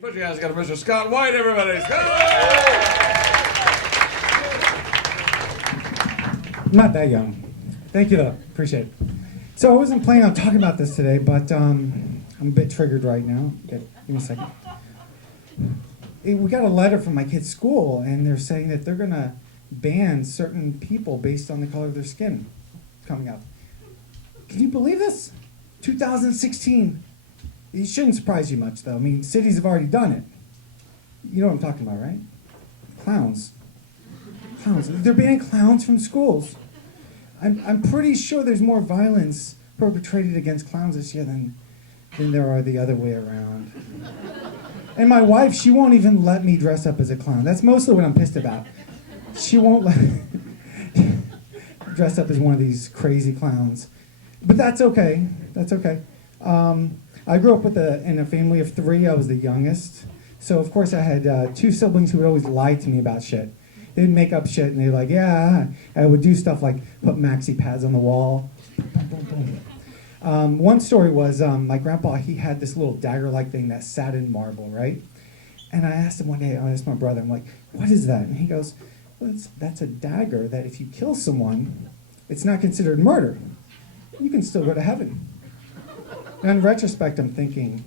Put your hands together, Mr. Scott White, everybody. Scott! I'm not that young. Thank you, though. Appreciate it. So I wasn't planning on talking about this today, but I'm a bit triggered right now. Give me a second. We got a letter from my kid's school, and they're saying that they're going to ban certain people based on the color of their skin coming up. Can you believe this? 2016. It shouldn't surprise you much, though. I mean, cities have already done it. You know what I'm talking about, right? Clowns. Clowns. They're banning clowns from schools. I'm pretty sure there's more violence perpetrated against clowns this year than there are the other way around. And my wife, she won't even let me dress up as a clown. That's mostly what I'm pissed about. She won't let me dress up as one of these crazy clowns. But that's okay. That's okay. I grew up in a family of 3. I was the youngest. So, of course, I had 2 siblings who would always lie to me about shit. They'd make up shit, and they'd be like, yeah. I would do stuff like put maxi pads on the wall. One story was my grandpa, he had this little dagger-like thing that sat in marble, right? And I asked him one day, I asked my brother, I'm like, what is that? And he goes, well, that's a dagger that if you kill someone, it's not considered murder. You can still go to heaven. And in retrospect, I'm thinking,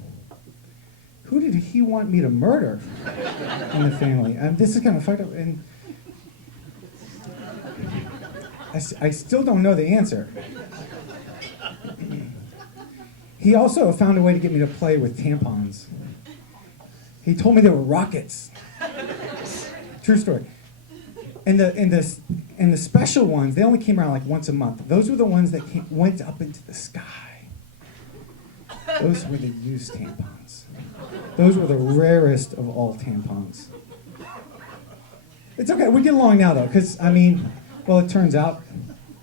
who did he want me to murder in the family? And this is kind of fucked up. And I still don't know the answer. He also found a way to get me to play with tampons. He told me they were rockets. True story. And the special ones, they only came around like once a month. Those were the ones that went up into the sky. Those were the used tampons. Those were the rarest of all tampons. It's okay, we get along now though, because it turns out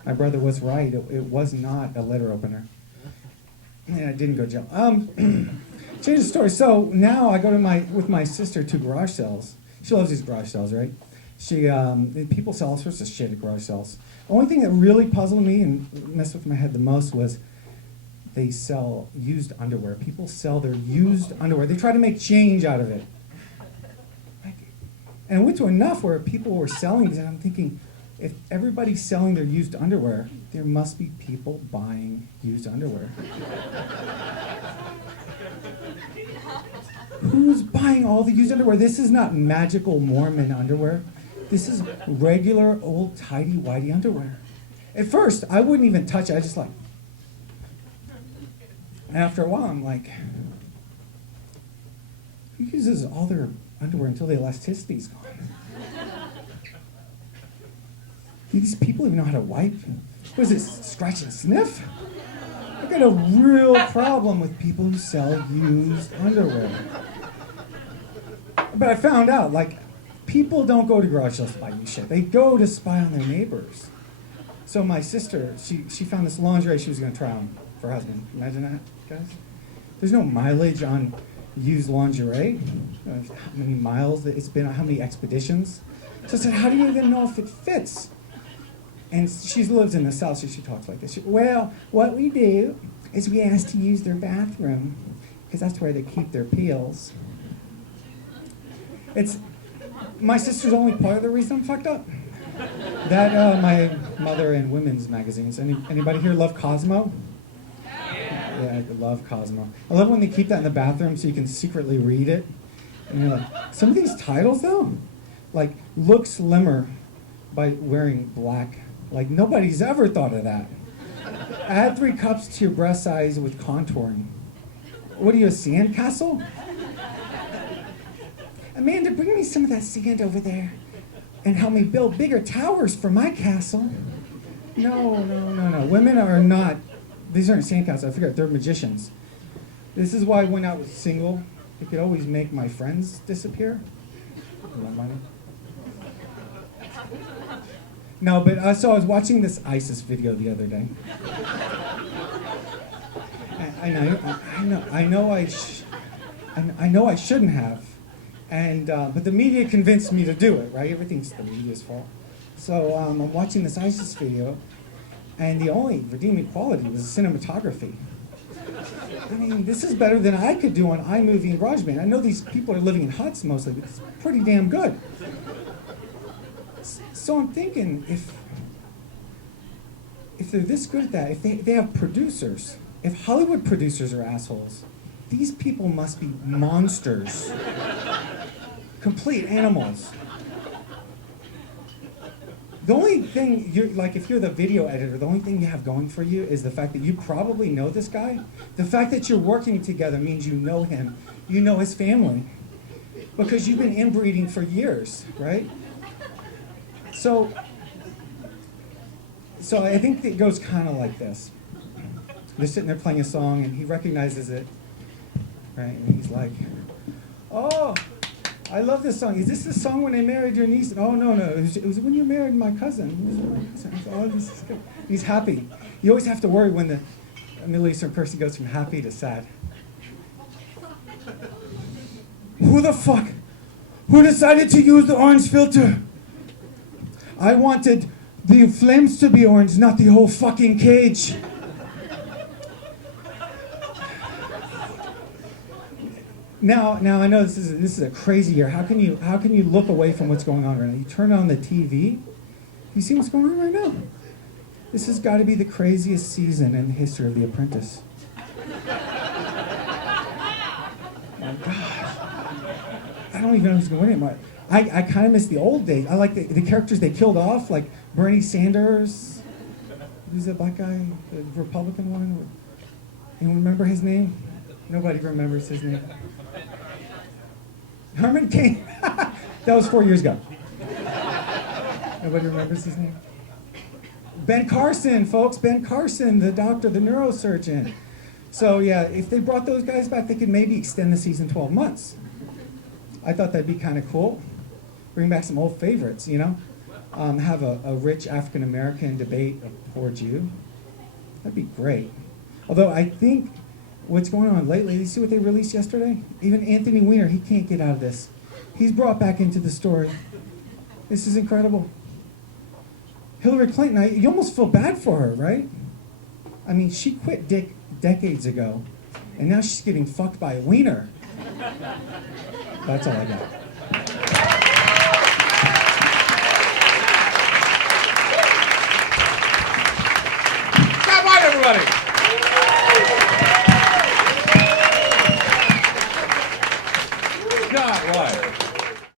my brother was right. It was not a letter opener. And I didn't go to jail. Change the story. So now I go with my sister to garage sales. She loves these garage sales, right? People sell all sorts of shit at garage sales. The only thing that really puzzled me and messed with my head the most was they sell used underwear. People sell their used underwear. They try to make change out of it. And I went to enough where people were selling these, and I'm thinking, if everybody's selling their used underwear, there must be people buying used underwear. Who's buying all the used underwear? This is not magical Mormon underwear. This is regular old tidy-whitey underwear. At first, I wouldn't even touch it. I just like... After a while, I'm like, who uses all their underwear until the elasticity's gone? Do these people even know how to wipe? What is it, scratch and sniff? I've got a real problem with people who sell used underwear. But I found out, people don't go to garage sales to buy new shit. They go to spy on their neighbors. So my sister, she found this lingerie she was going to try on for her husband. Imagine that, guys. There's no mileage on used lingerie. How many miles it's been on, how many expeditions. So I said, how do you even know if it fits? And she lives in the South, so she talks like this. Well, what we do is we ask to use their bathroom, because that's where they keep their peels. My sister's only part of the reason I'm fucked up. That, my mother and women's magazines. Anybody here love Cosmo? Yeah, I love Cosmo. I love when they keep that in the bathroom so you can secretly read it. And you're like, some of these titles though, like look slimmer by wearing black. Like nobody's ever thought of that. Add 3 cups to your breast size with contouring. What are you, a sandcastle? Amanda, bring me some of that sand over there and help me build bigger towers for my castle. No. Women are not, these aren't sandcastles, I figured they're magicians. This is why when I was single, I could always make my friends disappear. You want money? No, but so I was watching this ISIS video the other day. I know I shouldn't have, but the media convinced me to do it. Right? Everything's the media's fault. So I'm watching this ISIS video, and the only redeeming quality was the cinematography. I mean, this is better than I could do on iMovie and GarageBand. I know these people are living in huts mostly, but it's pretty damn good. So I'm thinking, if they're this good at that, if they have producers, if Hollywood producers are assholes, these people must be monsters. Complete animals. The only thing, if you're the video editor, the only thing you have going for you is the fact that you probably know this guy. The fact that you're working together means you know him. You know his family. Because you've been inbreeding for years, right? So I think it goes kind of like this. They're sitting there playing a song, and he recognizes it, right? And he's like, "Oh, I love this song. Is this the song when they married your niece?" "Oh, no. It was when you married my cousin." "Oh, this is good." He's happy. You always have to worry when the Middle Eastern person goes from happy to sad. Who decided to use the orange filter? I wanted the flames to be orange, not the whole fucking cage. Now I know this is a crazy year. How can you look away from what's going on right now? You turn on the TV, you see what's going on right now. This has got to be the craziest season in the history of The Apprentice. Oh gosh, I don't even know who's going to win anymore. I kind of miss the old days. I like the characters they killed off, like Bernie Sanders. Who's that black guy, the Republican one? Anyone remember his name? Nobody remembers his name. Herman Cain. That was 4 years ago. Nobody remembers his name. Ben Carson, folks. Ben Carson, the doctor, the neurosurgeon. So yeah, if they brought those guys back, they could maybe extend the season 12 months. I thought that'd be kind of cool. Bring back some old favorites, you know? Have a rich African-American debate a poor Jew. That'd be great. Although I think what's going on lately, you see what they released yesterday? Even Anthony Weiner, he can't get out of this. He's brought back into the story. This is incredible. Hillary Clinton, you almost feel bad for her, right? I mean, she quit decades ago, and now she's getting fucked by a wiener. That's all I got.